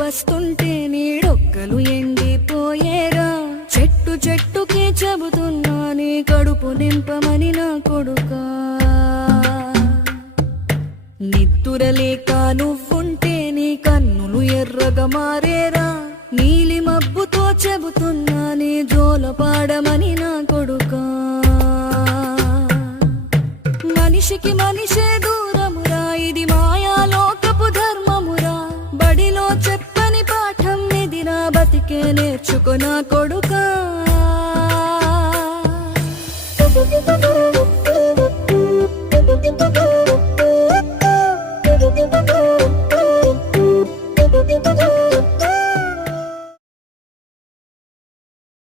పస్తుంటే నీడొక్కలు ఎండిపోయేరా. చెట్టు చెట్టుకి చెబుతున్నా నీ కడుపు నింపమని నా కొడుకా. నిద్దురలేక నువ్వుంటే నీ కన్నులు ఎర్రగా మారేరా. నీలి మబ్బుతో చెబుతున్నా నీ జోల పాడమని నా కొడుకా. మనిషికి మనిషే దూరమురా, ఇది మాయాలోకపు ధర్మమురా. బడిలో చెప్పని పాఠం ఇదిరా, బతికే నేర్చుకో నా కొడుకా.